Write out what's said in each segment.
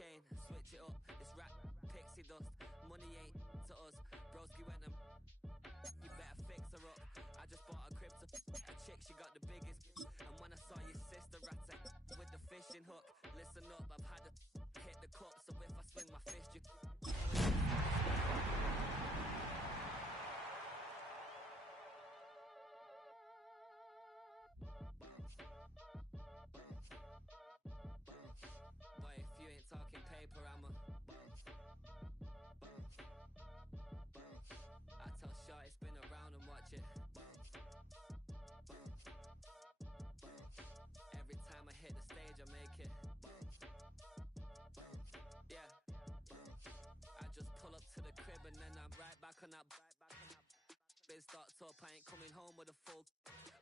chain, switch it up. This rap pixie dust. Money ain't to us. Broski went them. You better fix her up. I just bought a crib to a chick, she got the biggest. And when I saw your sister rat with the fishing hook, listen up, I've had to hit the cup, so if I swing my fist, you. Boy, if you ain't talking paper, I'm a. I tell Shorty spin around and watch it. Every time I hit the stage, I make it. Yeah. I just pull up to the crib and then I'm right back on that. Been stocked up, I ain't coming home with a full.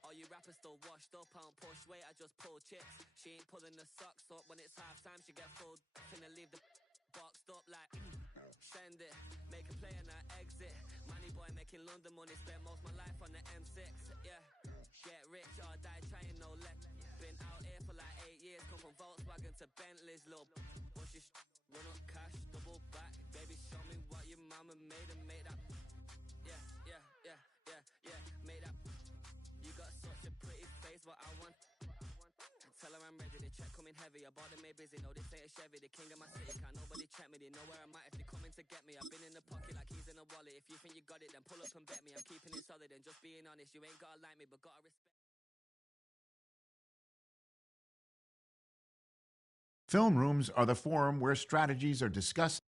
All you rappers still washed up, I don't push weight, I just pull chips. She ain't pulling the socks up when it's half time, she get full. Finna leave the boxed up like send it, make a play and I exit. Money boy making London money, spent most of my life on the M6. Yeah, get rich or die trying, no let. Been out here for like 8 years, come from Volkswagen to Bentley's, little bushy run up cash, double back. Baby, show me what your mama made and make that. Yeah, made that. You got such a pretty face, but I want. Tell her I'm ready, the check coming heavy. I bought them made busy, no this ain't a Chevy. The king of my city, can't nobody check me. They know where I'm at if they coming to get me. I've been in the pocket like he's in a wallet. If you think you got it, then pull up and bet me. I'm keeping it solid and just being honest. You ain't gotta like me, but gotta respect. Film rooms are the forum where strategies are discussed.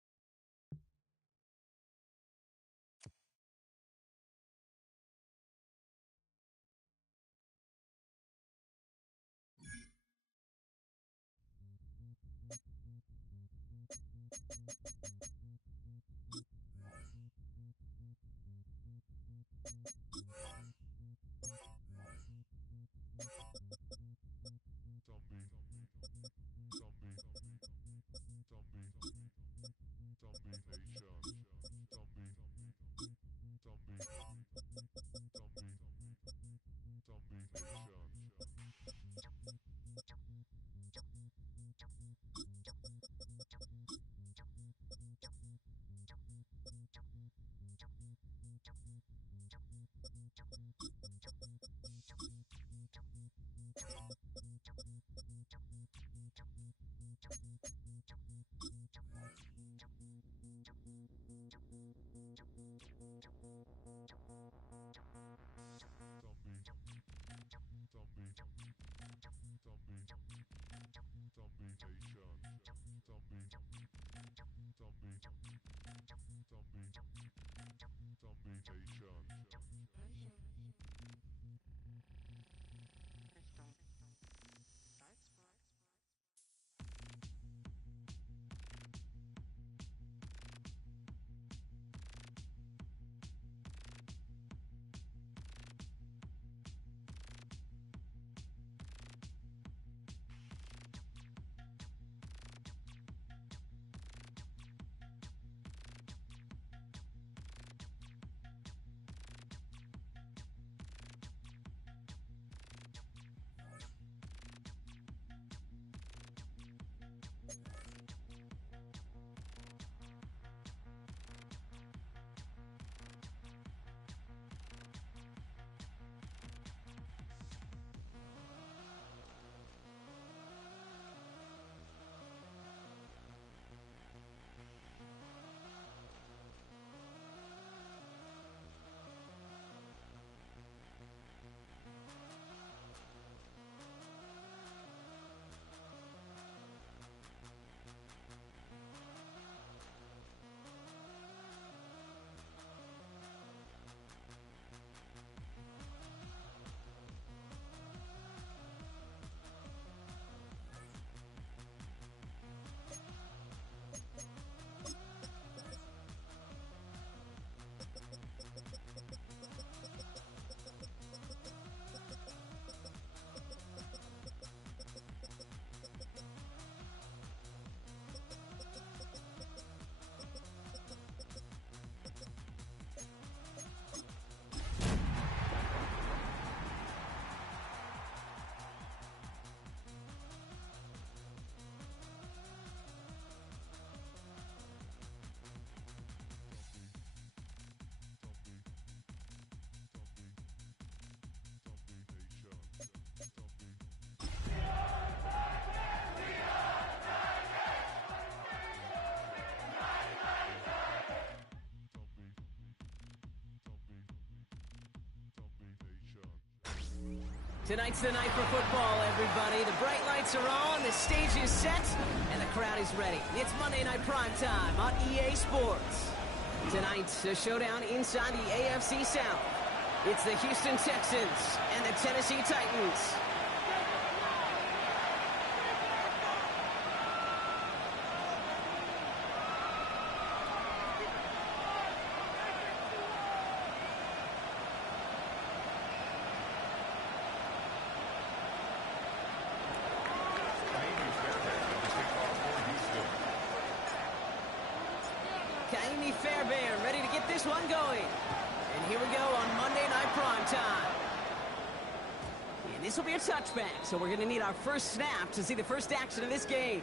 Tonight's the night for football, everybody. The bright lights are on, the stage is set, and the crowd is ready. It's Monday Night Primetime on EA Sports. Tonight's a showdown inside the AFC South. It's the Houston Texans and the Tennessee Titans. Fairbairn ready to get this one going. And here we go on Monday Night Primetime. And this will be a touchback, so we're going to need our first snap to see the first action of this game.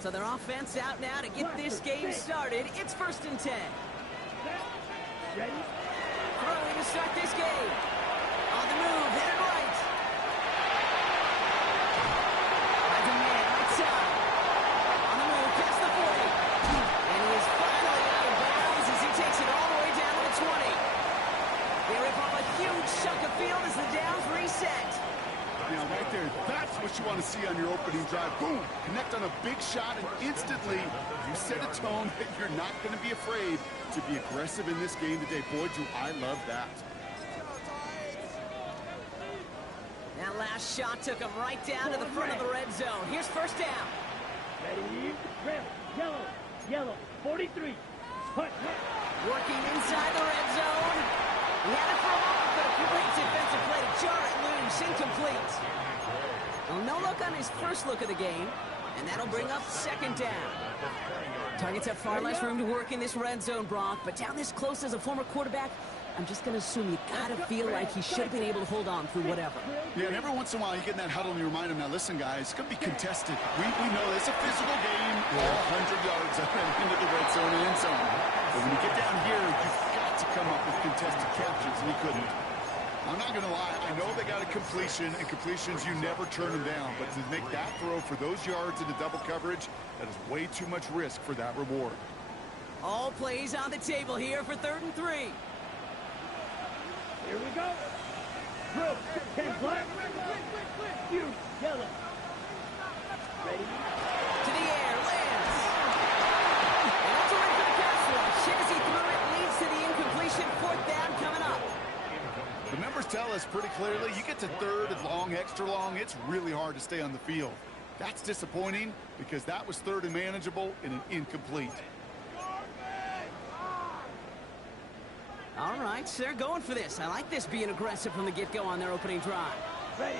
So their offense out now to get this game started. It's 1st and 10. Ready? Throwing to start this game. On the move, hit it right. Like a man, right side. On the move, past the 40. And he is finally out of bounds as he takes it all the way down to the 20. They rip off a huge chunk of field as the downs reset. Now, right there, that's what you want to see on your opening drive. Boom! Connect on a big shot, and instantly you set a tone that you're not going to be afraid to be aggressive in this game today. Boy, do I love that. That last shot took him right down to the front of the red zone. Here's 1st down. Ready? Red, yellow, yellow, 43. Punt. Working inside the red zone. He had it for a moment, but a great defensive play to jar it loose. Incomplete. Well, no look on his first look of the game, and that'll bring up 2nd down. Targets have far less room to work in this red zone, Brock, but down this close as a former quarterback, I'm just going to assume you got to feel like he should have been able to hold on through whatever. Yeah, and every once in a while you get in that huddle and you remind him, now listen, guys, it's going to be contested. We know it's a physical game. We're 100 yards into the red zone and end zone. But when you get down here, you've got to come up with contested captions, and he couldn't. I'm not going to lie, I know they got a completion, and completions, you never turn them down. But to make that throw for those yards into double coverage, that is way too much risk for that reward. All plays on the table here for 3rd and 3. Here we go. Throw. 10 black. You, yellow. Ready? To the air, lands. And that's a win for the pass rush. As he threw it, leads to the incompletion. 4th down coming up. The numbers tell us pretty clearly, you get to 3rd and long, extra long, it's really hard to stay on the field. That's disappointing because that was 3rd and manageable and an incomplete. All right, so they're going for this. I like this being aggressive from the get-go on their opening drive. Ready.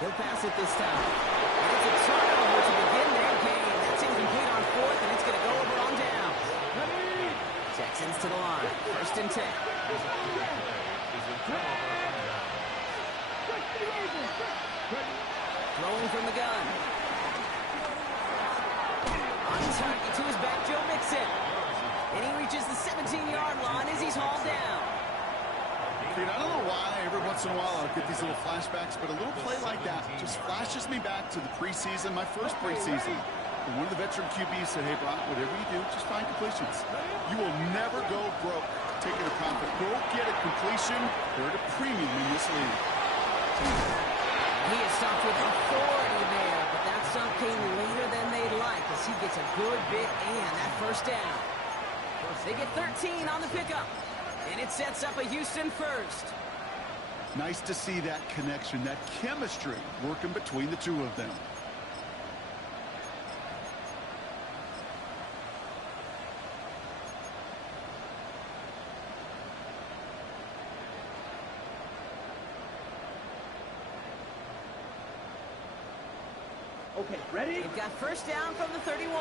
He'll pass it this time. And it's a turnover to begin their game. That's incomplete on 4th, and it's going to go over on down. Ready. Texans to the line. 1st and 10. Throwing from the gun. On target to his back, Joe Mixon. And he reaches the 17-yard line as he's hauled down. I don't know why every once in a while I'll get these little flashbacks, but a little play like that just flashes me back to the preseason, my first preseason. And one of the veteran QBs said, hey, Brock, whatever you do, just find completions. You will never go broke taking a profit. Go get a completion. They're at a premium in this league. He is stopped with authority there, but that stop came later than they'd like as he gets a good bit and that 1st down. They get 13 on the pickup, and it sets up a Houston 1st. Nice to see that connection, that chemistry working between the two of them. Okay, ready? They've got 1st down from the 31.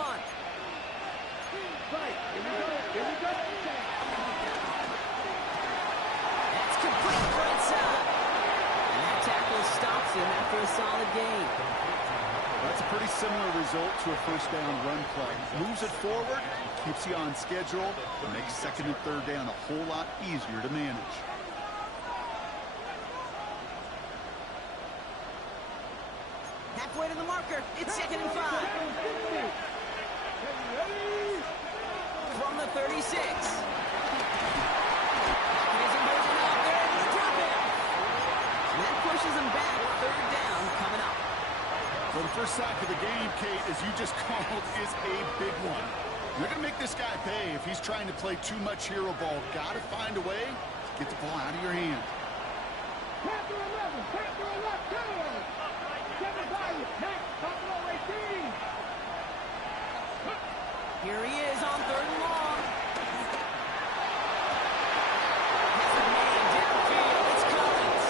Right, here we go, here we go. him after a solid game. That's a pretty similar result to a first down run play. Moves it forward, keeps you on schedule, and makes second and third down a whole lot easier to manage. Halfway to the marker. It's 2nd and 5. From the 36. Here's a motion out there and the drop it. And that pushes him back. 3rd down coming up. So the first sack of the game, Kate, as you just called, is a big one. You're going to make this guy pay if he's trying to play too much hero ball. Got to find a way to get the ball out of your hand. Panther 11, Panther 11, 7 Virus, Max, Buffalo 18. Here he is on 3rd and long. Has the man downfield. It's Collins.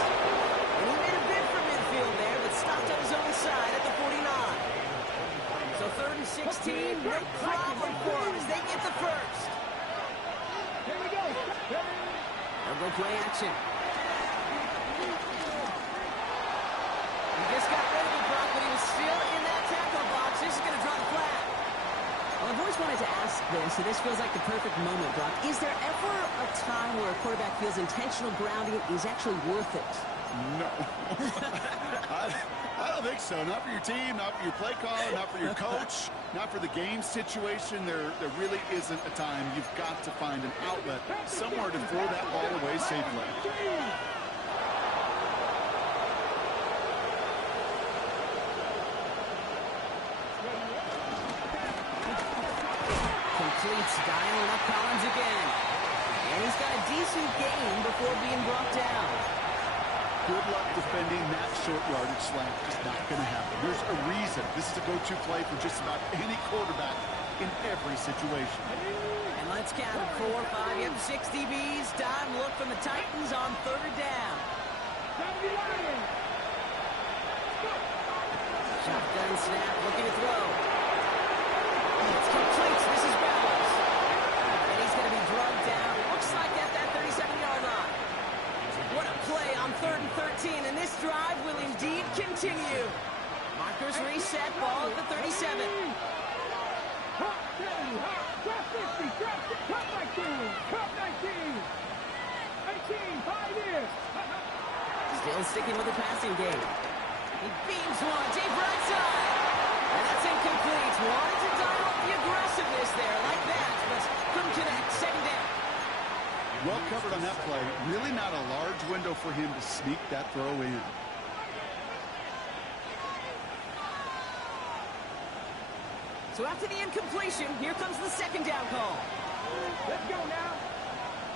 And he made a bid for midfield there, but stopped on his own side at the 49. So 3rd and 16, no problem for him as they get the first. Here we go. They'll go play action. He just got rid of it, Brock, but he was still in that tackle box. This is going to draw the flag. Well, I've always wanted to ask this, and this feels like the perfect moment, Brock. Is there ever a time where a quarterback feels intentional grounding is actually worth it? No. I don't think so. Not for your team, not for your play caller, not for your coach, not for the game situation. There really isn't a time. You've got to find an outlet, somewhere to throw that ball away safely. Completes, dialing up Collins again. And he's got a decent gain before being brought down. Good luck defending that short yardage slant. Just not going to happen. There's a reason. This is a go-to play for just about any quarterback in every situation. And let's count it. 4, 5, you have 6 DBs. Dime look from the Titans on 3rd down. Shotgun snap, looking to throw. It's complete. This is Bowers. And he's going to be drugged down. Looks like at that 37-yard line. What a play on 3rd and 13, and this drive will indeed continue. Markers reset, ball at the 37. Drop 50, drop 19, drop 19. 18, 5 years. Still sticking with the passing game. He beams one, deep right side. And that's incomplete. Wanted to dial up the aggressiveness there like that, but couldn't connect. 2nd down. Well covered on that play. Really not a large window for him to sneak that throw in. So after the incompletion, here comes the 2nd down call. Let's go now.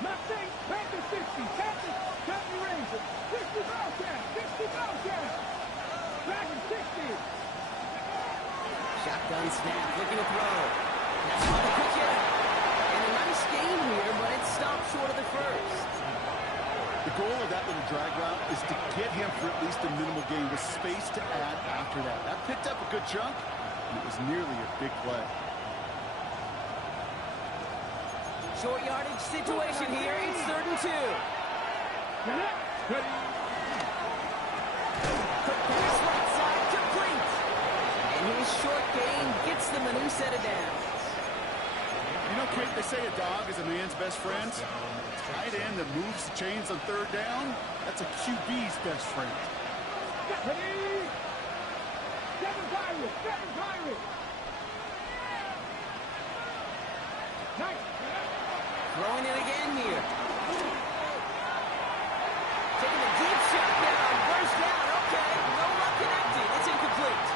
Mustang, Panther 60, Panther, Company Ranger, 60 Bobcat, 60 Bobcat, Dragon 60. Shotgun snap, looking to throw. That's on the quick hitter. And a nice gain here, but it stopped short of the first. The goal of that little drag route is to get him for at least a minimal gain with space to add after that. That picked up a good chunk, and it was nearly a big play. Short yardage situation here. It's 3rd and 2. Pass right side, complete. And his short gain gets them a new set of downs. You know, Kate, they say a dog is a man's best friend. Tight end that moves the chains on 3rd down, that's a QB's best friend. 7 Pirates, 7 Pirates. Nice. Throwing it again here. Taking a deep shot down. First down. Okay. No luck connecting. It's incomplete.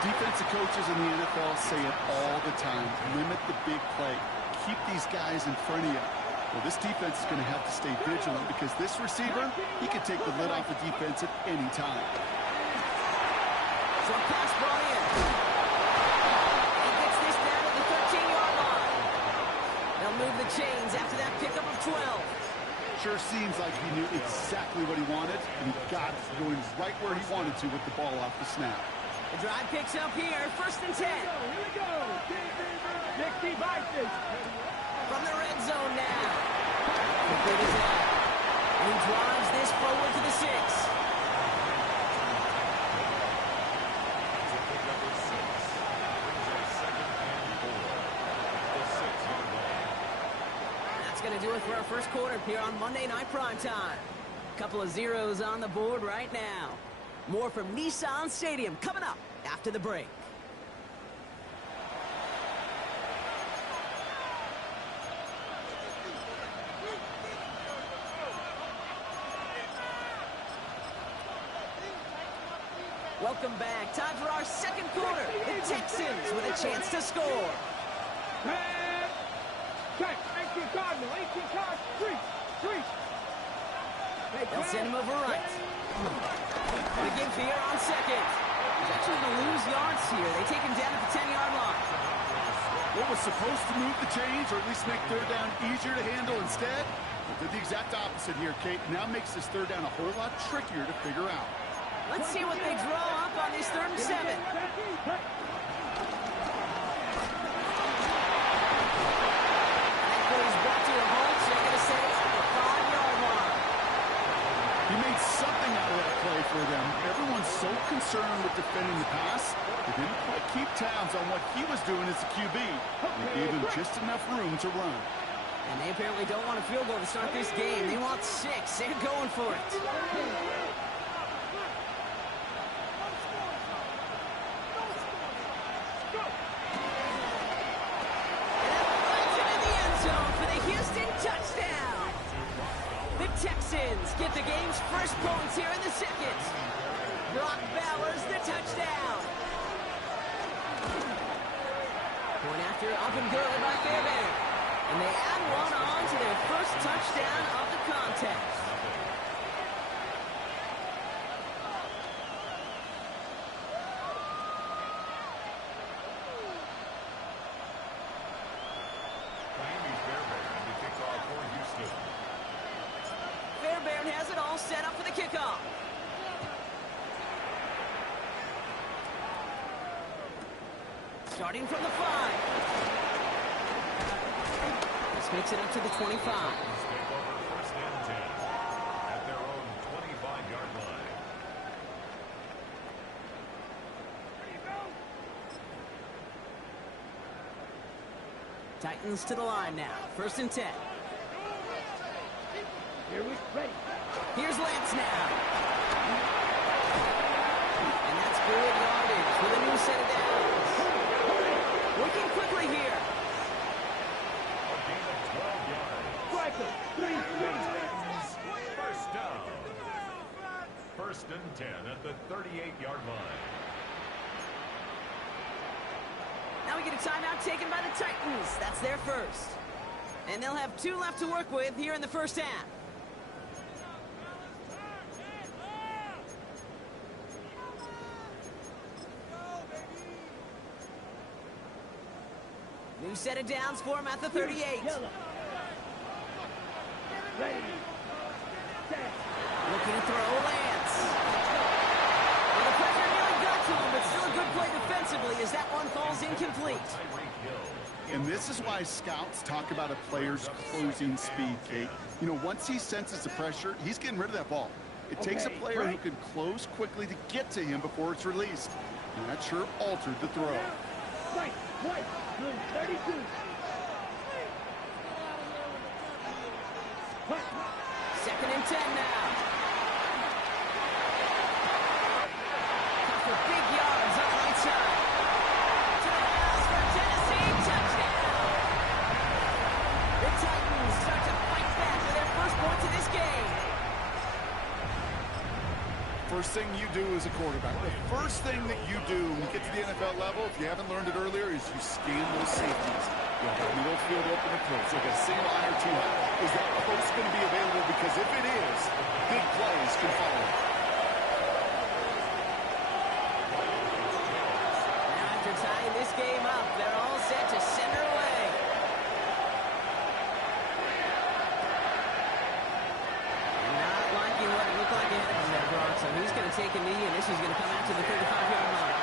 Defensive coaches in the NFL say it all the time. Limit the big play. Keep these guys in front of you. Well, this defense is going to have to stay vigilant because this receiver, he can take the lid off the defense at any time. Short pass brought in. He gets this down at the 13-yard line. They'll move the chains after that pickup of 12. Sure seems like he knew exactly what he wanted, and he got it going right where he wanted to with the ball off the snap. The drive picks up here. 1st and 10. Here we go. 60 Vikings. From the red zone now. Complete is out. And he drives this forward to the 6. for our first quarter here on Monday Night Primetime. Couple of zeros on the board right now. More from Nissan Stadium coming up after the break. Welcome back. Time for our second quarter. The Texans with a chance to score. Check. 18 Cardinal. 18 Cardinal. Three. They'll send him over right. The give here on second. He's actually going to lose yards here. They take him down at the 10-yard line. What was supposed to move the chains, or at least make third down easier to handle instead, did the exact opposite here, Kate. Now makes this third down a whole lot trickier to figure out. Let's see what they draw up on this 3rd and 7. That play is brought to a halt, so they're going to say at the 5-yard line. He made something out of that play for them. Everyone's so concerned with defending the pass, they didn't quite keep tabs on what he was doing as a QB. They gave him just enough room to run. And they apparently don't want a field goal to start this game. They want 6. They're going for it. Texans get the game's first points here in the second. Brock Bowers the touchdown. Point after up and good by Fairbairn. And they add one on to their first touchdown of the contest. Fairbairn has it all set up for the kickoff. Starting from the 5. This makes it up to the 25. First and 10 at their own 25-yard line. Titans to the line now. 1st and 10. Here we ready. Here's Lance now. And that's good yardage with a new set of downs. Working quickly here. A gain of 12 yards. Striker. 3. First down. 1st and 10 at the 38-yard line. Now we get a timeout taken by the Titans. That's their first. And they'll have 2 left to work with here in the first half. New set of downs for him at the 38. Ready. Set. Looking to throw Lance. Well, the pressure nearly got to him, but still a good play defensively as that one falls incomplete. And this is why scouts talk about a player's closing speed, Kate. You know, once he senses the pressure, he's getting rid of that ball. It takes a player who can close quickly to get to him before it's released. And that sure altered the throw. Right. 32. Second and 10 now. For big yards on right side. To the house for Tennessee. Touchdown. The Titans start to fight back for their first points of this game. First thing you do as a quarterback, the first thing that you do when you get to the NFL level, if you haven't learned it earlier, is you scan those safeties. You have that middle field open or close, like a single eye or two high. Is that post going to be available? Because if it is, big plays can follow. Now after tying this game up, they're all set to send her away. Not liking what it looked like ahead of him there, Brock. So he's going to take a knee, and this is going to come out to the 35-yard line.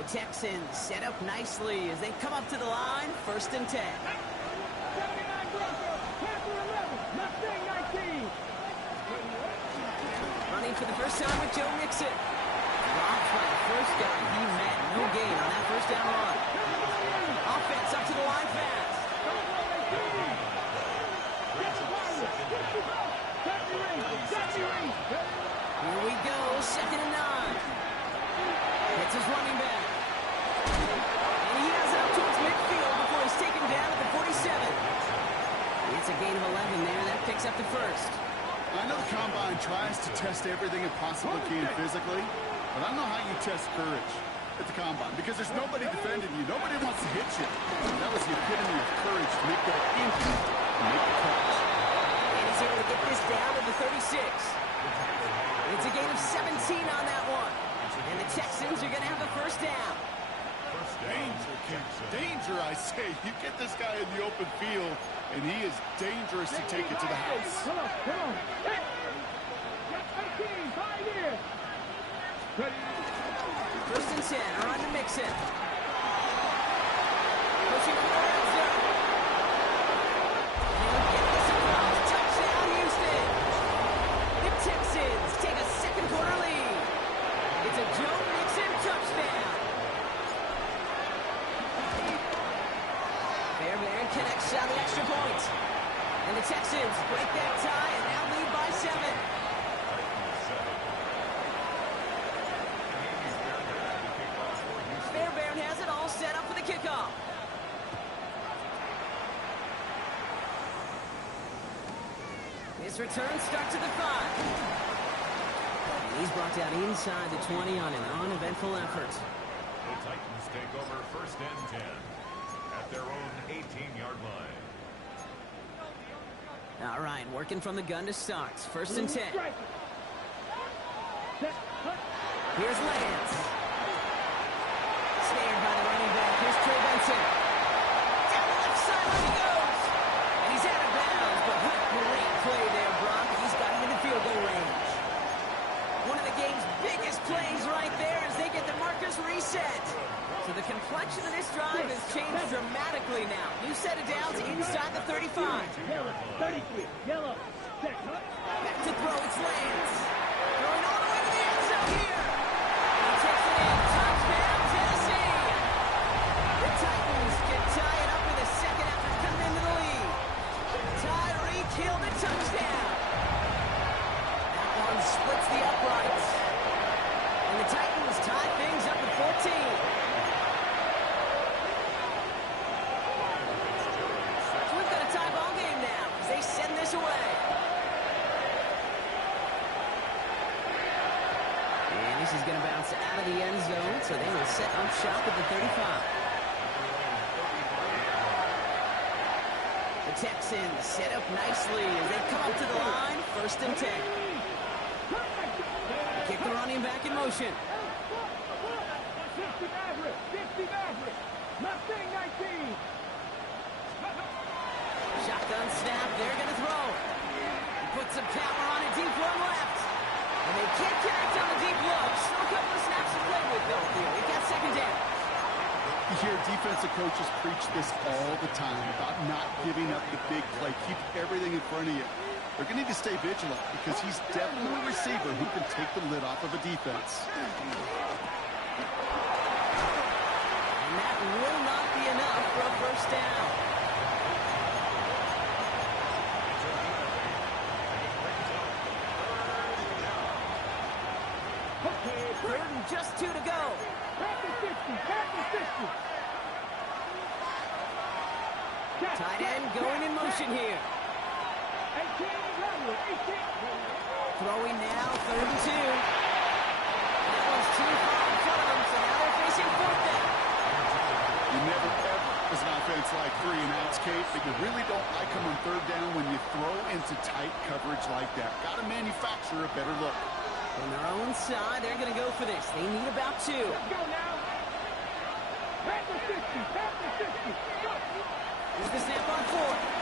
The Texans set up nicely as they come up to the line, 1st and 10. 79 Broncos, Panther 11, Mustang 19. Running for the first time with Joe Mixon. Blocked by the first guy he met. No gain on that first down run. Offense up to the line fast. Here we go, 2nd and 9. It's his running back. And he has it up towards midfield before he's taken down at the 47. It's a gain of 11 there. That picks up the first. I know the Combine tries to test everything it possibly can physically, but I don't know how you test courage at the Combine because there's nobody defending you. Nobody wants to hit you. That was the epitome of courage to make that empty and make the catch. And he's able to get this down to the 36. It's a gain of 17 on that one. And the Texans are going to have a first down. Danger, danger, I say. You get this guy in the open field, and he is dangerous to take it to the house. Come on, come on. Hey! 18, 5 here. 1st and 10, are on to Mixon. Pushing for the red zone. And he'll get this across. Touchdown, Houston. The Texans take a second quarter lead. It's a Joe Mixon touchdown. Fairbairn connects on the extra point. And the Texans break that tie and now lead by 7. Fairbairn has it all set up for the kickoff. His return starts at the 5. And he's brought down inside the 20 on an uneventful effort. The Titans take over 1st and 10 at their own 18-yard line. All right, working from the gun to start. 1st and 10. Here's Lance. Snared by the running back. Here's Trey Benson. Down the left sideline he goes. And he's out of bounds, but what great play there, Brock. He's got him in the field goal range. One of the game's biggest plays right there as they get the markers reset. So the complexion of this drive has changed dramatically now. New set of downs inside the 35. Yellow, 33, yellow. Check, huh? Back to throw, it's Lance. Throwing all the way to the end zone here. He takes it in. Touchdown, Tennessee. The Titans can tie it up in the second after coming into the lead. Tyreek Hill, the touchdown. That one splits the uprights. And the Titans tie things up at 14. So we've got a tie ball game now as they send this away. And this is going to bounce out of the end zone, so they will set up shop at the 35. The Texans set up nicely as they come up to the line, 1st and 10. Kick the running back in motion. 50 Maverick, 50 Maverick. Mustang 19. Shotgun snap, they're going to throw. Put some power on a deep one left. And they can't connect on the deep look. Still a couple of snaps to play with, though. They got 2nd down. You hear defensive coaches preach this all the time about not giving up the big play. Keep everything in front of you. They're going to need to stay vigilant because he's definitely a receiver who can take the lid off of a defense. And that will not be enough for a first down. Okay, 3rd and just 2 to go. Panther 50, Panther 50. Tight end going in motion here. 18, Redwood, 18. Throwing now, 3rd and 2. That one's too far in front of them, so now they're facing 4th down. You never ever, as an offense like 3 and outs, Kate, but you really don't like them on 3rd down when you throw into tight coverage like that. Got to manufacture a better look. On their own side, they're going to go for this. They need about 2. Let's go now. Panther 50, Panther 50. Go. Here's the snap on 4th.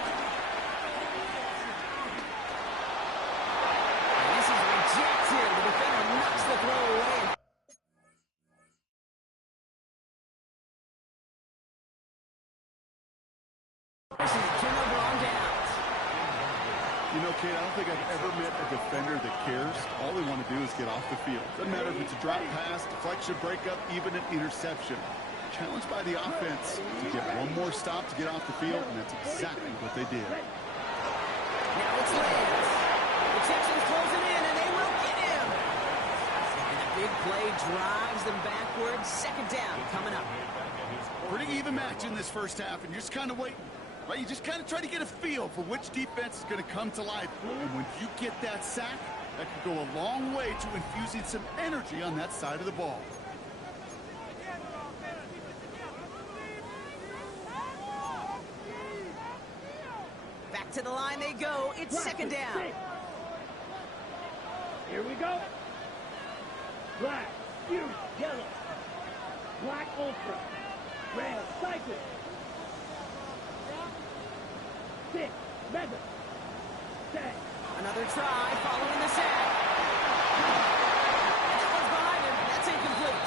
You know, Kate, I don't think I've ever met a defender that cares. All they want to do is get off the field. Doesn't matter if it's a drop pass, deflection, breakup, even an interception. Challenged by the offense to get one more stop to get off the field, and that's exactly what they did. Now it's Lance. The Texans closing in, and they will get him. And a big play drives them backwards. Second down coming up. Pretty even match in this first half, and you're just kind of waiting. Right? You just kind of try to get a feel for which defense is going to come to life. And when you get that sack, that could go a long way to infusing some energy on that side of the ball. Back to the line they go. It's second down. Here we go. Black, huge, yellow. Black, ultra. Red, cycle. 6, mega. 10. Another try following the sack. And that one's behind him. That's incomplete.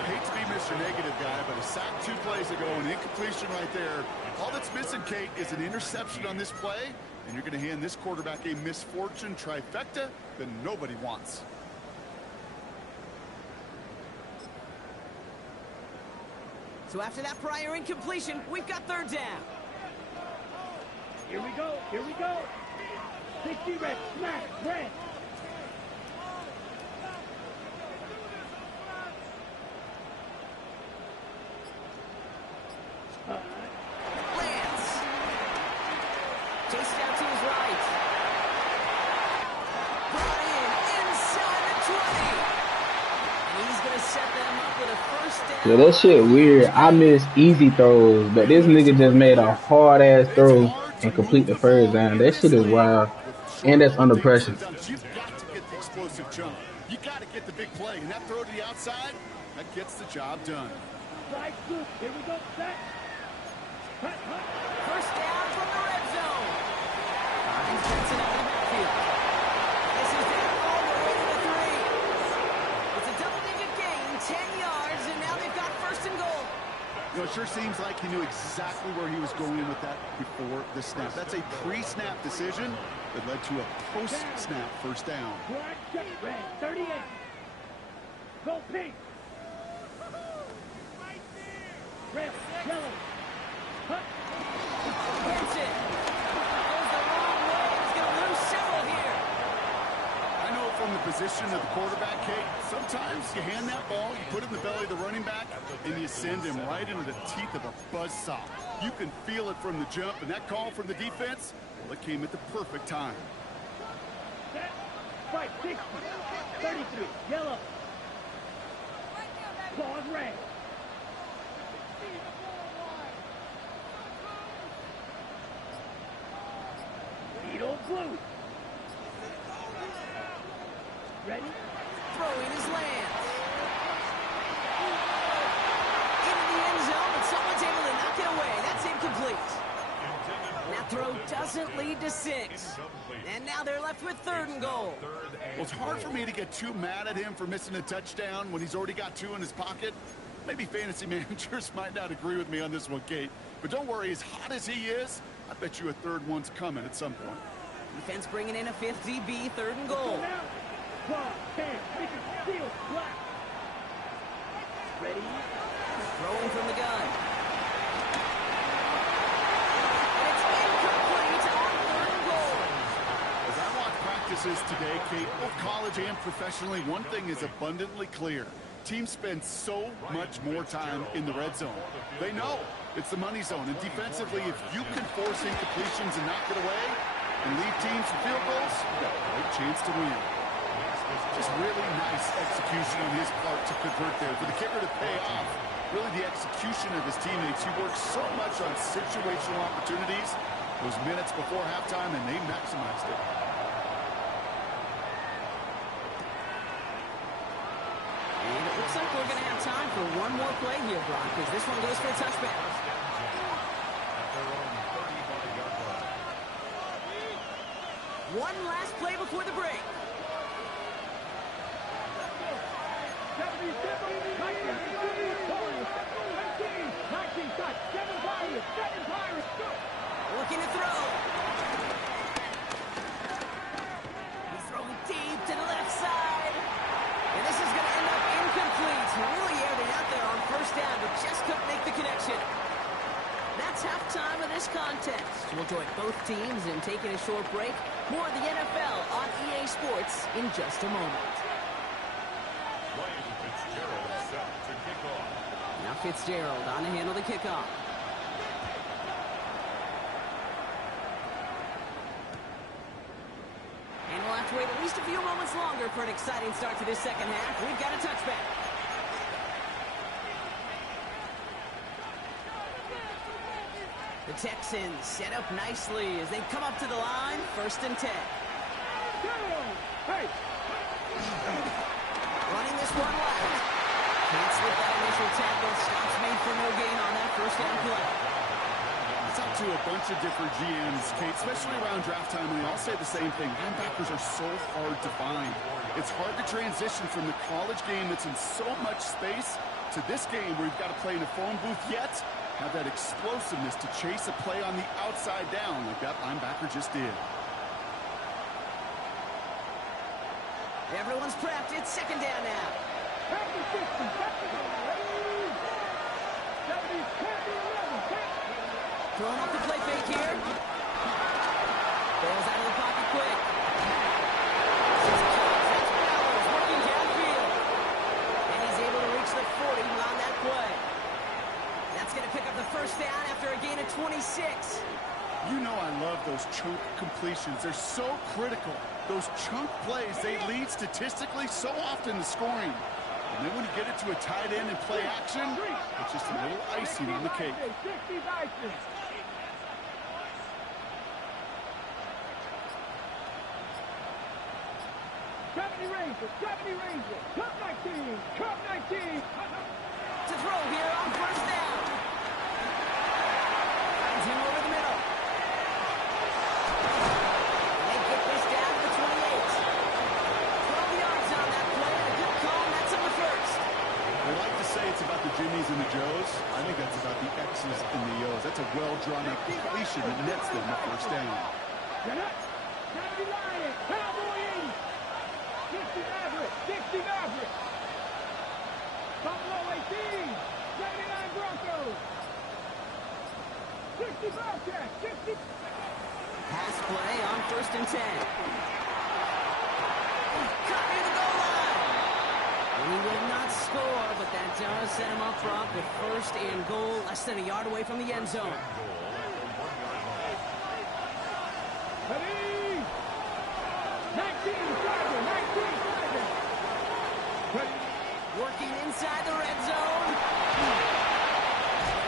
I hate to be Mr. Negative guy, but a sack 2 plays ago, an incompletion right there. All that's missing, Kate, is an interception on this play, and you're going to hand this quarterback a misfortune trifecta that nobody wants. So after that prior incompletion, we've got third down. Here we go. Here we go. 60 red. Smash. Red. Lance. Chased out to his right. Brought in inside the 20. And he's going to set them up with a first down. Yeah, that shit weird. I miss easy throws, but this nigga just made a hard-ass throw and complete the first down. That shit is wild. And that's under pressure. You've got to get the explosive jump. You got to get the big play. And that throw to the outside, that gets the job done. Strike good. Here we go. Set. Hut, hut. First down from the red zone. Hines Benson out of the backfield. This is down all the way to the 3. It's a double-digit gain, 10 yards, and now they've got first and goal. You know, it sure seems like he knew exactly where he was going with that before the snap. That's a pre-snap decision that led to a post-snap first down. Black, check, red. 38. Go pink. Red, yellow. Hut. Benson goes the wrong way. He's going to lose several here. I know from the position of the quarterback, Kate, sometimes you hand that ball, you put it in the belly of the running back, and you send him right into the teeth of a buzzsaw. You can feel it from the jump, and that call from the defense, well, it came at the perfect time. Set. Fight. 60. 33. Yellow. Pause red. Needle blue. Ready? Throwing his Lance. Into the end zone, but someone's able to knock it away. That's incomplete. That throw doesn't lead to 6. And now they're left with third and goal. Well, it's hard for me to get too mad at him for missing a touchdown when he's already got 2 in his pocket. Maybe fantasy managers might not agree with me on this one, Kate. But don't worry, as hot as he is, I bet you a third one's coming at some point. Defense bringing in a 5th DB, third and goal. Now. 12, 10, make it steal, black. Ready? Throwing from the gun. And it's incomplete on third and goal. As I watch practices today, Kate, both college and professionally, one thing is abundantly clear. Teams spend so much more time in the red zone. They know it's the money zone. And defensively, if you can force incompletions and knock it away and leave teams for field goals, you've got a great chance to win. Just really nice execution on his part to convert there. For the kicker to pay off, really the execution of his teammates. He worked so much on situational opportunities those minutes before halftime, and they maximized it. And it looks like we're going to have time for one more play here, Brock, because this one goes for a touchback. One last play before the break. 77, 19 shots, 7 Pirates, 7 Pirates, go! Looking to throw. this contest. We'll join both teams in taking a short break. More of the NFL on EA Sports in just a moment. Ryan Fitzgerald set to kick off. Now Fitzgerald on to handle the kickoff. And we'll have to wait at least a few moments longer for an exciting start to this second half. We've got a touchback. The Texans set up nicely as they come up to the line, 1st and 10. Hey! Running this one left. Can't slip that initial tackle. Stops made for no gain on that 1st down play. It's up to a bunch of different GMs, Kate, especially around draft time, and they all say the same thing. Linebackers are so hard to find. It's hard to transition from the college game that's in so much space to this game where you've got to play in a phone booth, yet have that explosiveness to chase a play on the outside down like that linebacker just did. Everyone's prepped. It's 2nd down now. Throwing up the play fake here. Ball's out of the pocket quick. That's Bowers working downfield. And he's able to reach the 40 on that play. That's going to pick up the 1st down after a gain of 26. You know I love those chunk completions. They're so critical. Those chunk plays, they lead statistically so often to scoring. And then when you get it to a tight end and play action, it's just a little icing on the cake. Company Ranger, Cup 19, Cup 19. To throw here on 1st down. Finds him over the middle. And they get this down to the 28. 12 yards on that play, and a good call, and that's in the 1st. We like to say it's about the Jimmies and the Joes. I think that's about the X's and the O's. That's a well-drawn-up completion that nets them the 1st down. Get up. County Lions, Cowboy 80. 60 Maverick. Buffalo 18. 79 Broncos. 60 Bobcats. 60. Pass play on 1st and 10. Caught near the goal line. And he will not score, but that does set him up front with 1st and goal, less than a yard away from the end zone. Ready? 19 Tiger. Working inside the red zone.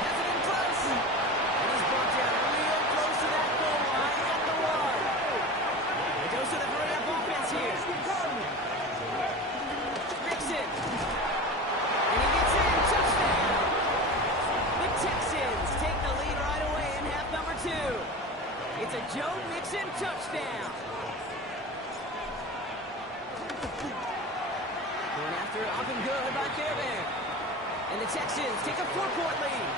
Has it in close. And he's brought down real close to that goal line at the 1. It goes to the hurry-up offense here. Mixon. And he gets in. Touchdown. The Texans take the lead right away in half number 2. It's a Joe Mixon touchdown. Up and good by Fairbairn. And the Texans take a 4-point lead.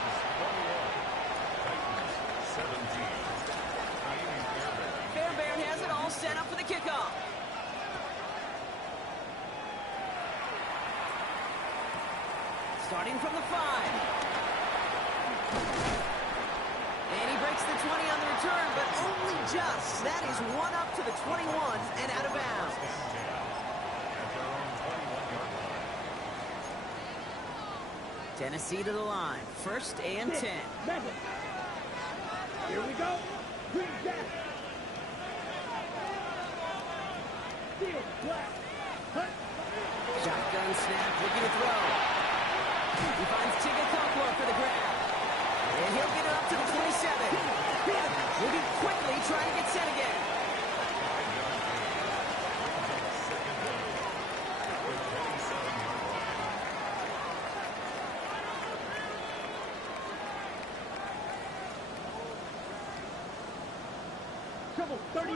Fairbairn has it all set up for the kickoff. Starting from the 5. And he breaks the 20 on the return, but only just. That is one up to the 21 and out of bounds. Tennessee to the line. 1st and 10. Here we go. Green Jack. Steel, black. Shotgun snap, looking to throw. He finds Tigakokwa for the grab. And he'll get it up to the 27. Moving quickly, trying to get set again. Trouble, 38.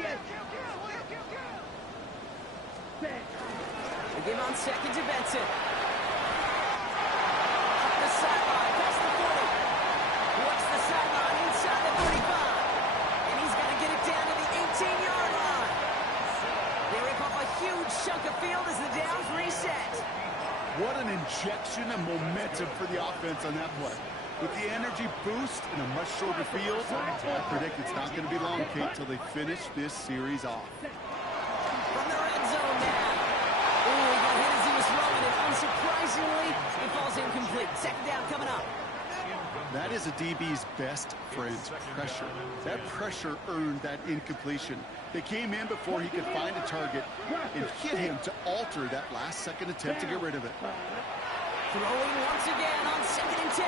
They give on 2nd to Benson. Up the sideline, past the 40. Works the sideline inside the 35. And he's going to get it down to the 18-yard line. They rip off a huge chunk of field as the downs reset. What an injection of momentum for the offense on that play. With the energy boost and a much shorter field, I predict it's not going to be long, Kate, till they finish this series off. From the red zone now. Ooh, he got hit as he was throwing it. Unsurprisingly, it falls incomplete. Second down coming up. That is a DB's best friend, pressure. That pressure earned that incompletion. They came in before he could find a target and hit him to alter that last-second attempt to get rid of it. Throwing once again on 2nd and 10.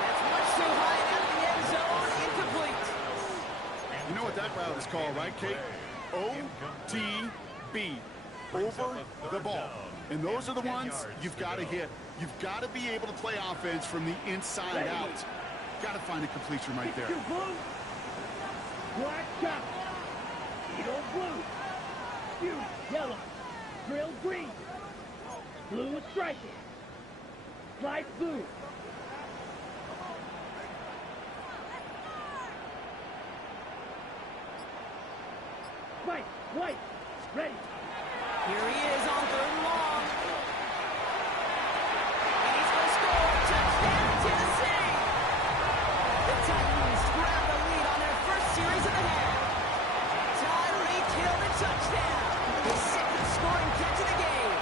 That's much too high and out of the end zone. Incomplete. You know what that route is called, right, Kate? OTB. Over the ball. And those are the ones you've got to hit. You've got to be able to play offense from the inside out. Got to find a completion right there. Black top. Eagle blue. Hue yellow. Grill green. Blue striking. Light blue. White, white, ready. Here he is on 3rd and long. And he's going to score. Touchdown, Tennessee. The Titans grab the lead on their first series of the half. Tyreek Hill the touchdown. His 2nd scoring catch of the game.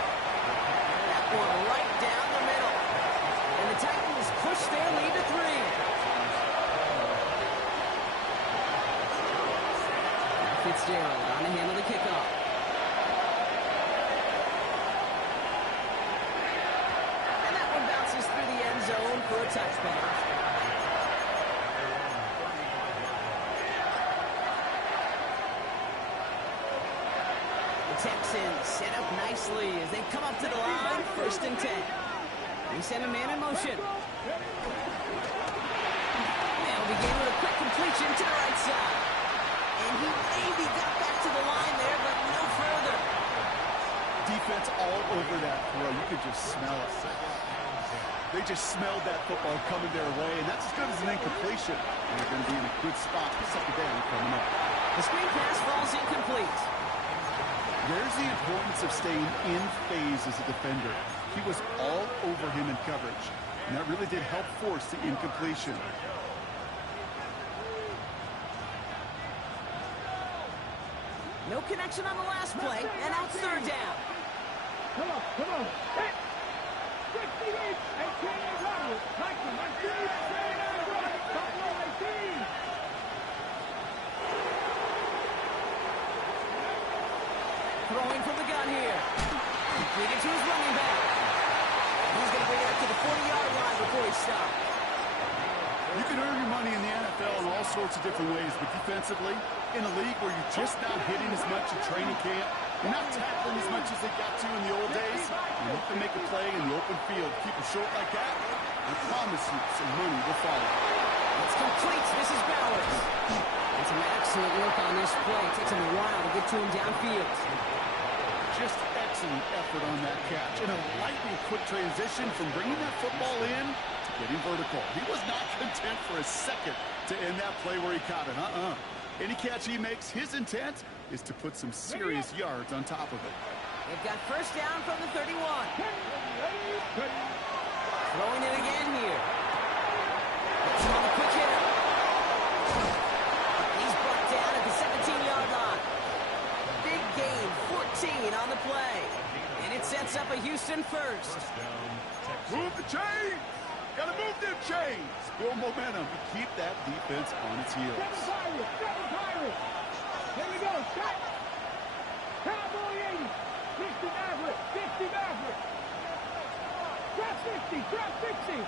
That one right down the middle. And the Titans push their lead to 3. Fitzgerald on to handle the kickoff. And that one bounces through the end zone for a touchback. The Texans set up nicely as they come up to the line, 1st and 10. They send a man in motion. They'll begin with a quick completion to the right side. And he maybe got back to the line there, but no further. Defense all over that throw. You could just smell it. They just smelled that football coming their way, and that's as good as an incompletion. And they're going to be in a good spot for 2nd down coming up. The screen pass falls incomplete. There's the importance of staying in phase as a defender. He was all over him in coverage, and that really did help force the incompletion. No connection on the last play, and now it's 3rd down. Come on, come on. Hey! 68 and Kenny Roberts. Michael, my team, Buffalo 18. Throwing from the gun here. Completed to his running back. He's going to bring it up to the 40-yard line before he stops. You can earn your money in the NFL in all sorts of different ways, but defensively, in a league where you're just not hitting as much in training camp, you're not tackling as much as they got to in the old days, you have to make a play in the open field. Keep it short like that, I promise you some money will follow. It's complete. This is Bowers. And some excellent work on this play. It takes him a while to get to him downfield. Just excellent effort on that catch. And a lightning quick transition from bringing that football in to getting vertical. He was not content for a second to end that play where he caught it. Any catch he makes, his intent is to put some serious yards on top of it. They've got 1st down from the 31. Throwing it again here. It's on the quick hitter. He's brought down at the 17-yard line. Big gain, 14 on the play. And it sets up a Houston 1st. Move the chains! Gotta move them chains! Build momentum to keep that defense on its heels. Seven Pirates. Here we go. Shot. Cowboy 80. 60 Maverick. 60 Maverick. Drop 60. Drop 60.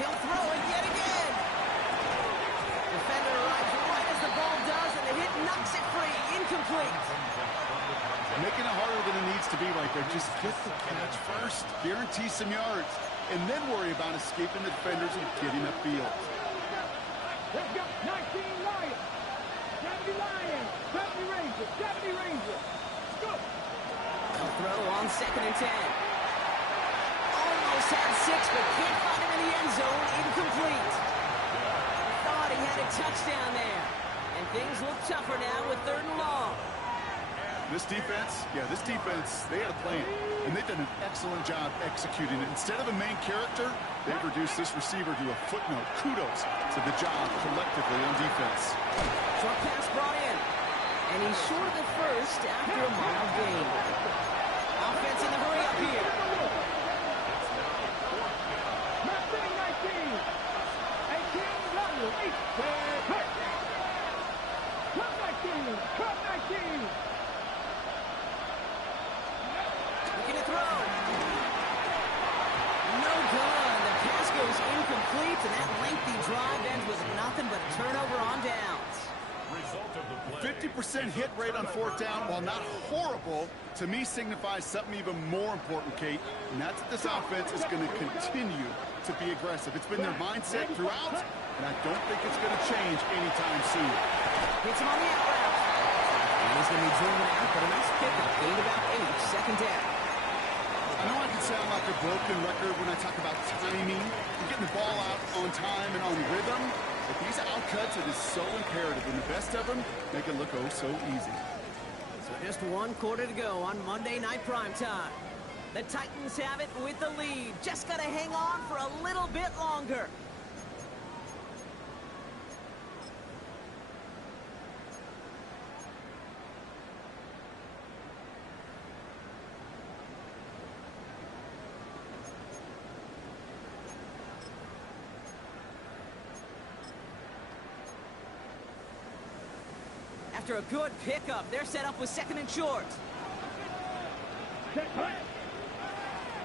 He'll throw it yet again. Defender arrives right as the ball does, and the hit knocks it free. Incomplete. Making it harder than it needs to be right there. Just get the catch first. Guarantee some yards. And then worry about escaping the defenders and getting upfield. Let's go. 19 Lions. 70 Lions. 70 Rangers. 70 Rangers. Let's go. They'll throw on 2nd and 10. Almost had 6, but can't find him in the end zone. Incomplete. Thought he had a touchdown there. And things look tougher now with 3rd and long. This defense, they had a plan, and they've done an excellent job executing it. Instead of a main character, they've reduced this receiver to a footnote. Kudos to the job collectively on defense. Short pass brought in, and he's short of the first after a mile gain. Offense in the hurry up here. Madden19. 18 runners. 19. Cut 19. Looking to throw. No good. The pass goes incomplete, and that lengthy drive ends with nothing but a turnover on downs. 50% hit rate on fourth down, while not horrible, to me signifies something even more important, Kate, and that's that this offense is going to continue to be aggressive. It's been their mindset throughout, and I don't think it's going to change anytime soon. Hits him on the out route. And he's going to be driven out, but a nice pickup. Gained about 8, second down. I know I can sound like a broken record when I talk about timing and getting the ball out on time and on rhythm, but these outcuts, it is so imperative, and the best of them make it look oh so easy. So just 1 quarter to go on Monday Night Primetime. The Titans have it with the lead. Just got to hang on for a little bit longer. After a good pickup, they're set up with 2nd and short. Set hut.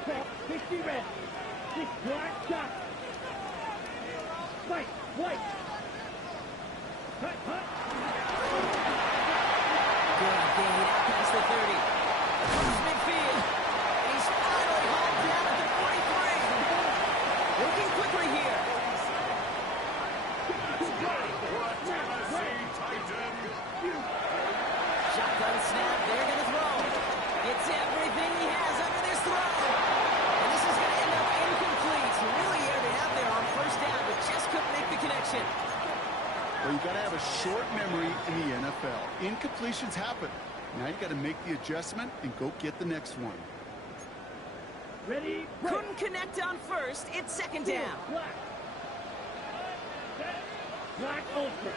Set 60 red. 6 black shot. White. Hut. Good gain out past the 30. Across midfield. And he's finally hauled down at the 43. Working quickly here. Shotgun snap, they're going to throw. It's everything he has under this throw. And this is going to end up incomplete. He really aired it out there on first down, but just couldn't make the connection. Well, you got to have a short memory in the NFL. Incompletions happen. Now you got to make the adjustment and go get the next one. Ready? Couldn't connect on first. It's 2nd down. Black. Set. Black ultra.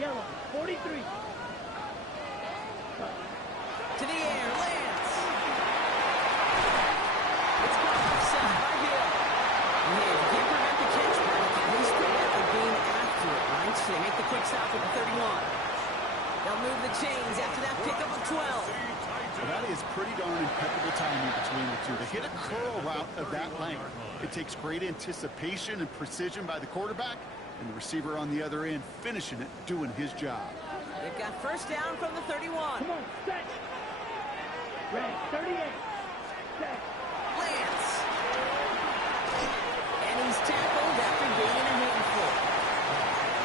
Yellow. 43. To the air, lands. It's caught offside by Hill. Yeah, can't prevent the catch, but at least prevent the game after it, right? So they make the quick stop at the 31. They'll move the chains after that pickup of 12. Well, that is pretty darn impeccable timing between the two. To hit a curl route of that length, it takes great anticipation and precision by the quarterback, and the receiver on the other end finishing it, doing his job. They've got first down from the 31. Come on, set. Red, 38. Set. Lance. And he's tackled after gaining a handful.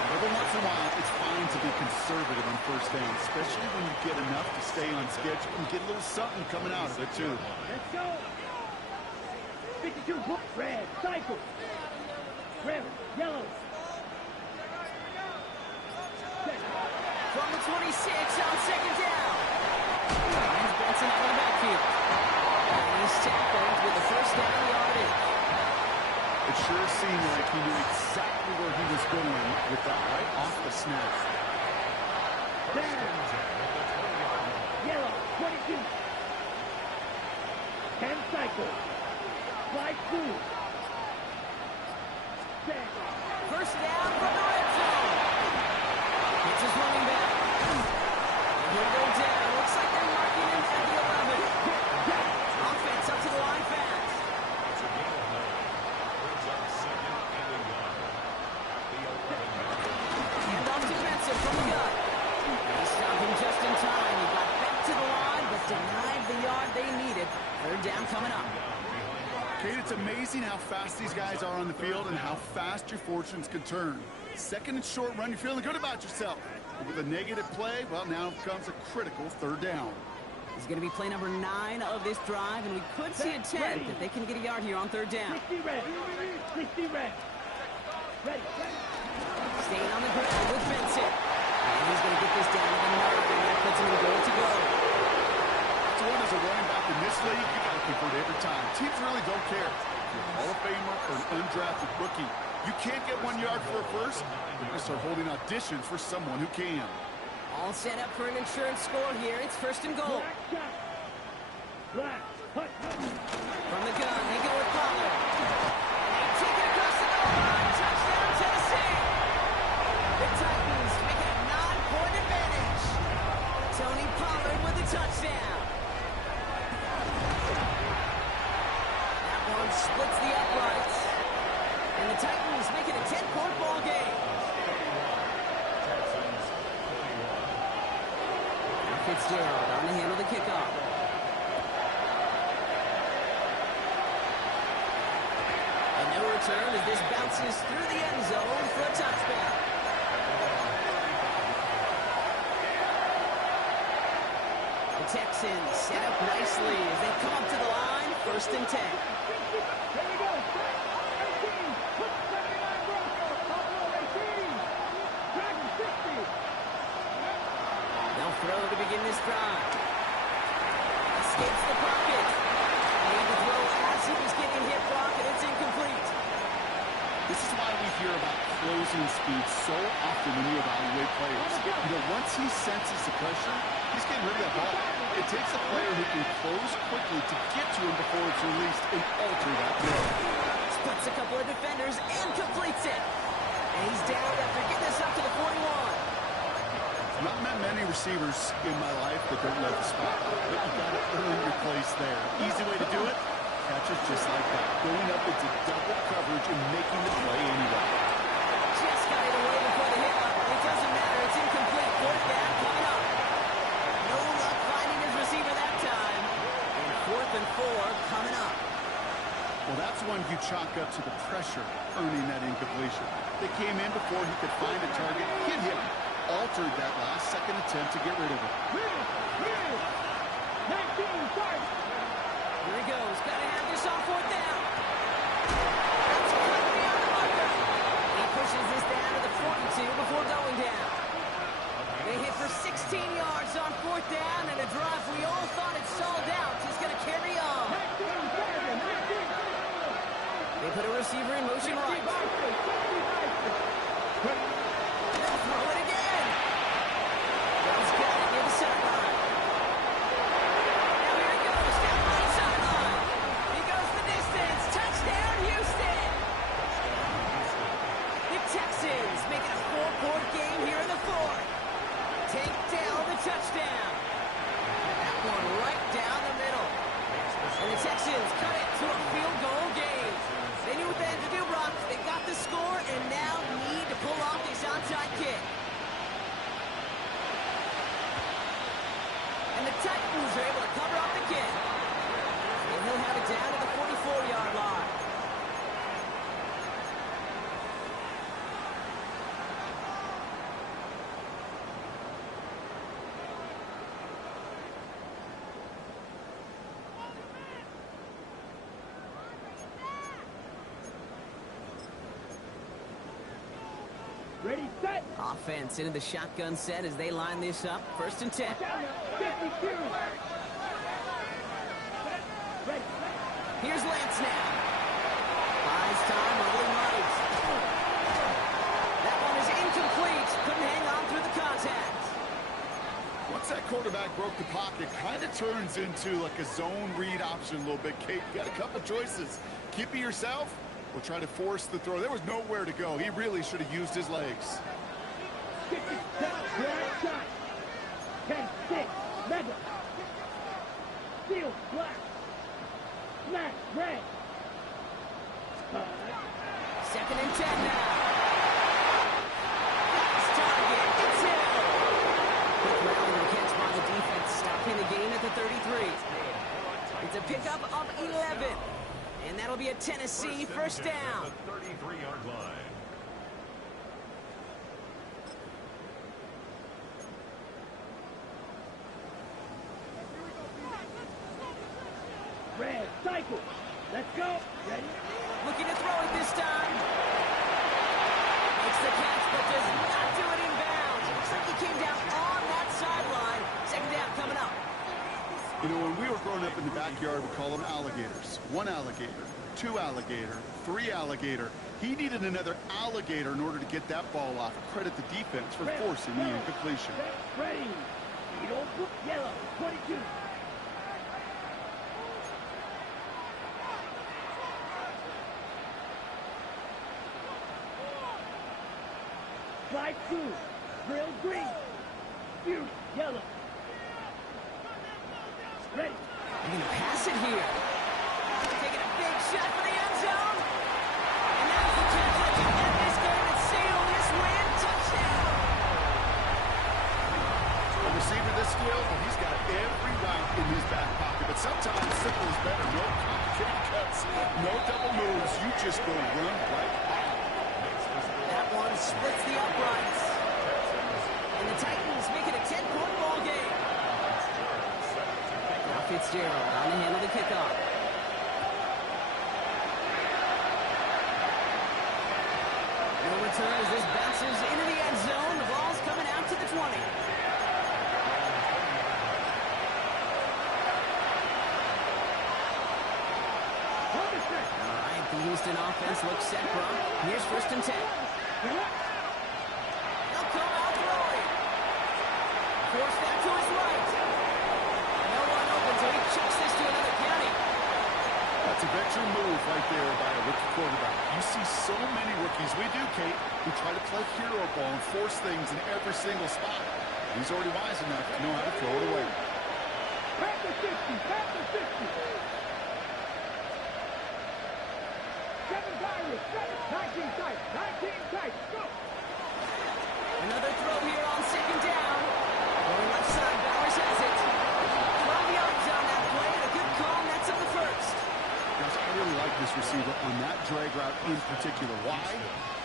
Every once in a while, it's fine to be conservative on first down, especially when you get enough to stay on schedule and get a little something coming out of it, too. Let's go. 52, red, cycle. Red, yellow. Set. From the 26 on 2nd down. Here's Benson out of the backfield. And he's tackled with the first down yardage. It sure seemed like he knew exactly where he was going with that right off the snap. Down. Yellow, 22. 10 cycle. Slide through. Set. First down from the red zone. It's his running back. He'll go down. Looks like they're marking him at the 11. Offense up to the line fast. Hand off to Benson from the gun. They stopped him just in time. He got back to the line, but denied the yard they needed. 3rd down coming up. Kate, it's amazing how fast these guys are on the field and how fast your fortunes can turn. 2nd and short run, you're feeling good about yourself. But with a negative play, well, now comes a critical 3rd down. This is going to be play number 9 of this drive, and we could see a 10 if they can get a yard here on 3rd down. 60 red. 60 red. Ready. Staying on the ground with Benson. And he's going to get this down to the 9, and that puts him in goal to go. one as a running back in this league, you got to convert every time. Teams really don't care. If you're a Hall of Famer or an undrafted rookie, you can't get 1 yard for a first, you're going to start holding auditions for someone who can. All set up for an insurance score here. It's 1st and goal. From the gun, they go with Pollard. And they take it across the goal line. Touchdown, Tennessee. The Titans make it a 9-point advantage. Tony Pollard with the touchdown. That one splits the uprights. And the Titans make it a 10-point ball game. Fitzgerald on to handle the kickoff. And no return as this bounces through the end zone for a touchdown. The Texans set up nicely as they come up to the line, 1st and 10. Here we go. 18. Put the 79 Broncos. Buffalo 18. Dragon 60. They'll throw to begin this drive. Escapes the pocket. Made the throw as he was getting hit, Brock, and it's incomplete. This is why we hear about closing speed so often when you evaluate players. You know, once he senses the pressure, he's getting rid of that ball. It takes a player who can close quickly to get to him before it's released and alter that throw. Splits a couple of defenders and completes it. And he's down after getting this up to the 41. Not met many receivers in my life that don't love the spot, but you got to earn your place there. Easy way to do it, catches just like that. Going up into double coverage and making the play anyway. Just got it away before the hit. It doesn't matter. It's incomplete. 4th down coming up. No luck finding his receiver that time. And 4th and 4 coming up. Well, that's one you chalk up to the pressure earning that incompletion. They came in before he could find a target, hit him, altered that last second attempt to get rid of it. 19, start. Here he goes. Got to have this on 4th down. That's quickly on the marker. He pushes this down to the 42 before going down. They hit for 16 yards on 4th down, and a drive we all thought had stalled out is going to carry on. 19, 19. They put a receiver in motion right. They'll throw it again. Bell's got it near the sideline. Now here he goes, down the right sideline. He goes the distance. Touchdown, Houston. The Texans make it a 4-point game here in the 4th. Take down the touchdown. That one right down the middle. And the Texans cut it to a field goal game. They knew what they had to do, Brock. They got the score and now need to pull off this onside kick. And the Titans are able to cover off the kick. And he'll have it down to the 44-yard line. Ready, set. Offense into the shotgun set as they line this up. 1st and 10. 52. Ready. Here's Lance now. Buys time, early right. That one is incomplete. Couldn't hang on through the contact. Once that quarterback broke the pocket, kind of turns into like a zone read option a little bit. Kate, you got a couple choices. Keep it yourself or try to force the throw. There was nowhere to go. He really should have used his legs. 50, set, right shot. 10, 6, mega. Steel, black. Smash, red. 2nd and 10 now. Nice target. It's Hill. Quick rally and catch by the defense, stopping the gain at the 33. It's a pickup of 11. And that'll be a Tennessee 1st down. The 33-yard line. Red, cycle. Let's go. Ready? Looking to throw it this time. Makes the catch, but does not do it in bounds. Looks like he came down on that sideline. 2nd down coming up. You know, when we backyard, we call them alligators. 1 alligator, 2 alligator, 3 alligator. He needed another alligator in order to get that ball off. Credit the defense for forcing the incompletion. Ready. Yellow, 22. Slide 2. Drill green. Fuse, yellow. Ready. They're going to pass it here. Taking a big shot for the end zone. And that's the chance that can end this game and seal this win. Touchdown. A receiver this skilled, well, he's got every route in his back pocket. But sometimes simple is better. No complicated cuts, no double moves. You just go run right by. That one splits the uprights. And the Titans make it a 10-point ball game. Now Fitzgerald on the hand of the kickoff. No return as this bounces into the end zone. The ball's coming out to the 20. All right, the Houston offense looks set, bro. Here's 1st and 10. They'll come out throwing. Force that to his right. No one open, so he chucks this to another county. That's a veteran move right there by a rookie quarterback. You see so many rookies, we do, Kate, who try to play hero ball and force things in every single spot. He's already wise enough to know how to throw it away. Pass the 50, pass the 50. 7 Pirates, 19 tight, 19 tight, go. Another throw here on 2nd down. Going left side, Bowers has it. 12 yards on that play, and a good call, and that's of the 1st. Guys, I really like this receiver on that drag route in particular. Why?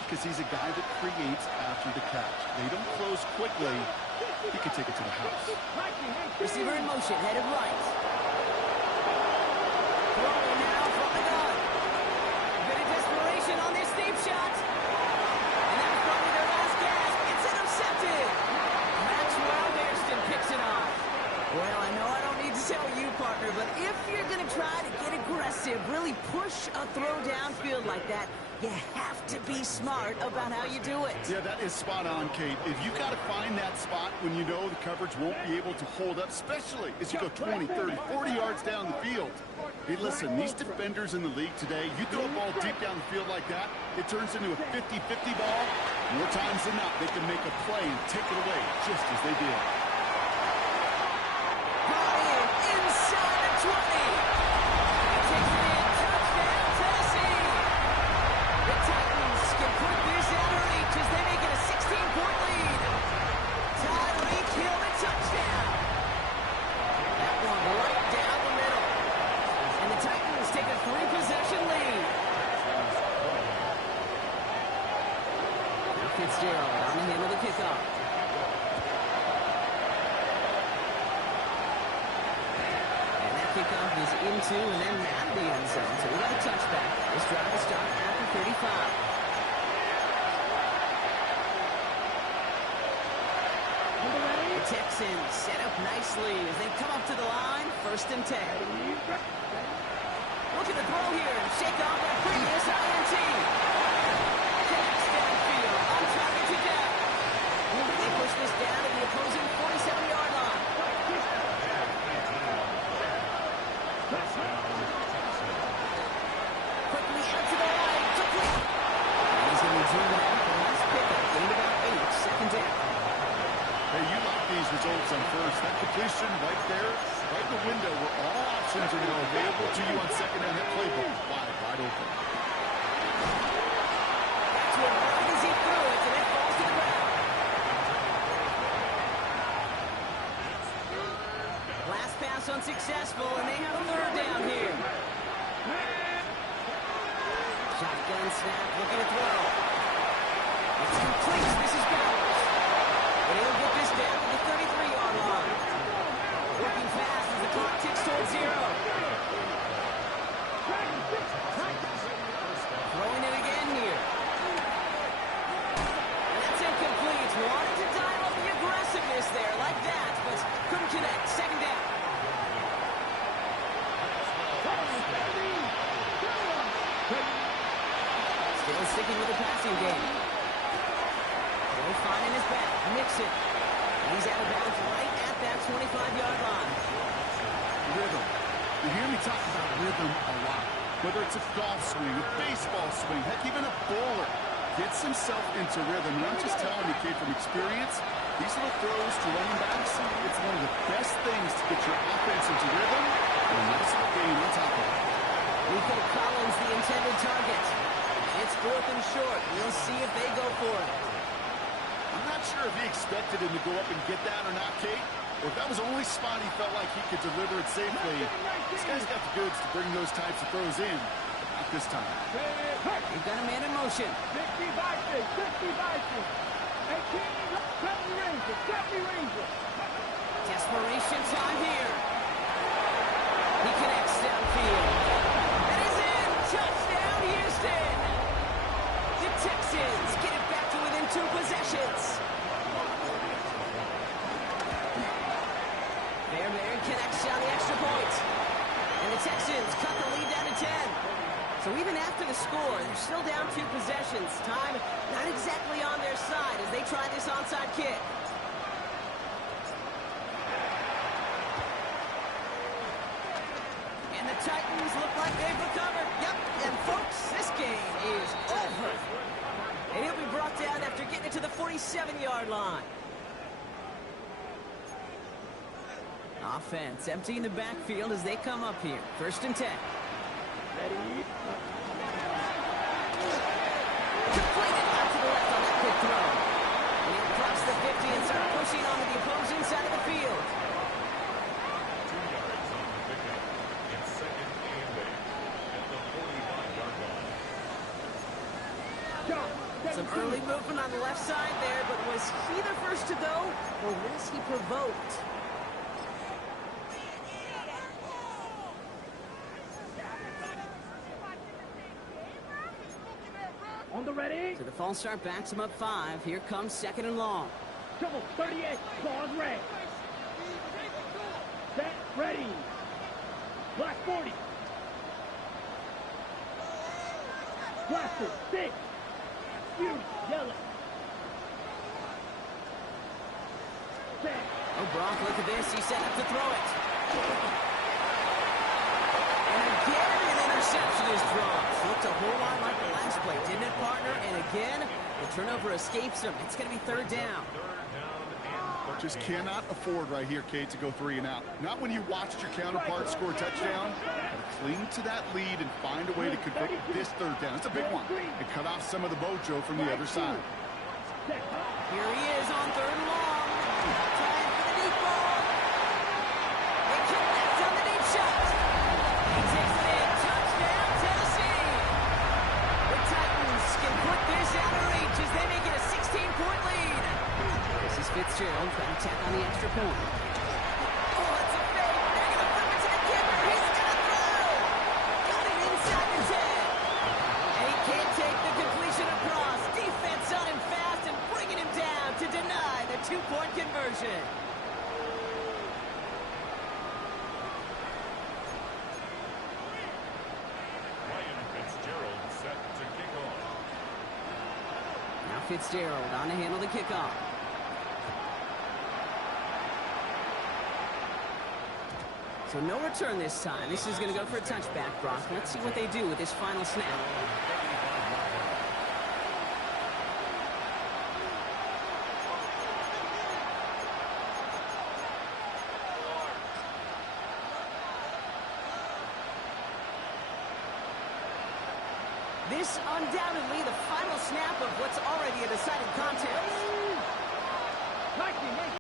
Because he's a guy that creates after the catch. They don't close quickly. He can take it to the house. Receiver in motion, headed right. Throwing now from the gun. A bit of desperation on this deep shot. And that's probably their last gasp. It's intercepted. Maxwell Hairston picks it off. Well, I know I don't need to tell you, partner, but if you're going to try to get aggressive, really push a throw downfield like that, you have to be smart about how you do it. Yeah, that is spot on, Kate. If you got to find that spot when you know the coverage won't be able to hold up, especially as you go 20, 30, 40 yards down the field. Hey, listen, these defenders in the league today, you throw a ball deep down the field like that, it turns into a 50-50 ball. More times than not, they can make a play and take it away just as they did. Inside the 20. Takes it in. Touchdown, Tennessee. The Titans can put this out of reach as they make it a 16-point lead. Tyreek Hill, a touchdown. That one right down the middle. And the Titans take a 3-possession lead. Now Fitzgerald on the hand of the kickoff. Kickoff is into and then out of the end zone. So we got a touchback. This drive will start at the 35. The Texans set up nicely as they come up to the line. 1st and 10. Look at the throw here and shake off that previous INT. Connects downfield on target to down. They push this down to the opposing 47-yard line. Quickly out to the right, complete. He's going to zoom it out for the last pickup. Gained about 8, 2nd down. Hey, you like these results on first. That completion right there, right in the window where all options are now available to you on 2nd down. That playbook wide open. That's what right as he threw it, and it falls to the ground. Last pass unsuccessful, and they have a 3rd down here. Shotgun snap, looking to throw. It's complete. This is Bowers. But he'll get this down to the 33-yard line. Working fast as the clock ticks towards 0. Throwing it again here. And that's incomplete. Wanted to dial up the aggressiveness there like that, but couldn't connect. 2nd down. Still sticking with the passing game. Still finding his back. Mixon. He's out of bounds right at that 25-yard line. Rhythm. You hear me talk about rhythm a lot. Whether it's a golf swing, a baseball swing, heck, even a bowler gets himself into rhythm. And I'm just telling you, kid, from experience, these little throws to running backs, it's one of the best things to get your offense into rhythm and a nice little gain on top of it. Nico Collins, the intended target. It's 4th and short. We'll see if they go for it. I'm not sure if he expected him to go up and get that or not, Kate, or if that was the only spot he felt like he could deliver it safely. This guy's got the goods to bring those types of throws in, but not this time. They've got a man in motion. 60 Bison, 60 Bison. 18, 70 Rangers, 70 Rangers. Desperation time here. He connects downfield. That is in. Touchdown, Houston. The Texans get it back to within 2 possessions. Bear connects on the extra point. And the Texans cut the lead down to 10. So even after the score, they're still down 2 possessions. Time not exactly on their side as they try this onside kick. And the Titans look like they've recovered. Yep, and folks, this game is over. And he'll be brought down after getting it to the 47-yard line. Offense emptying the backfield as they come up here. 1st and 10. Ready? Completed out to the left on that quick throw. And he'll cross the 50 and start pushing onto the opposing side of the field. 2 yards on the pickup. It's 2nd and 8 at the 45-yard line. Some early movement on the left side there, but was he the first to go, or was he provoked? On the ready. So the false start backs him up 5. Here comes 2nd and long. Double 38. Pause red. Set. Ready. Black 40. Blaster. 6. Beauty. Yellow. Set. Oh, Brock, look at this. He's set up to throw it. And again, an interception is dropped. Looked a whole lot like the last play, didn't it, partner? And again, the turnover escapes him. It's going to be 3rd down. Just cannot afford right here, Kate, to go 3 and out. Not when you watched your counterpart score a touchdown. Cling to that lead and find a way to convert this 3rd down. It's a big one. And cut off some of the mojo from the other side. Here he is on 3rd and long. Trying for the deep ball. They connect on the deep shot. He takes it in. Touchdown, Tennessee. The Titans can put this out of reach as they make it a 16-point lead. This is Fitzgerald trying to tack on the extra point. Oh, it's a fake. They're going to flip it to the kicker. He's going to throw. Got it inside the 10. And he can't take the completion across. Defense on him fast and bringing him down to deny the 2-point conversion. Ryan Fitzgerald set to kick off. Now Fitzgerald on to handle the kickoff. So no return this time. This is going to go for a touchback, Brock. Let's see what they do with this final snap. This undoubtedly the final snap of what's already a decided contest.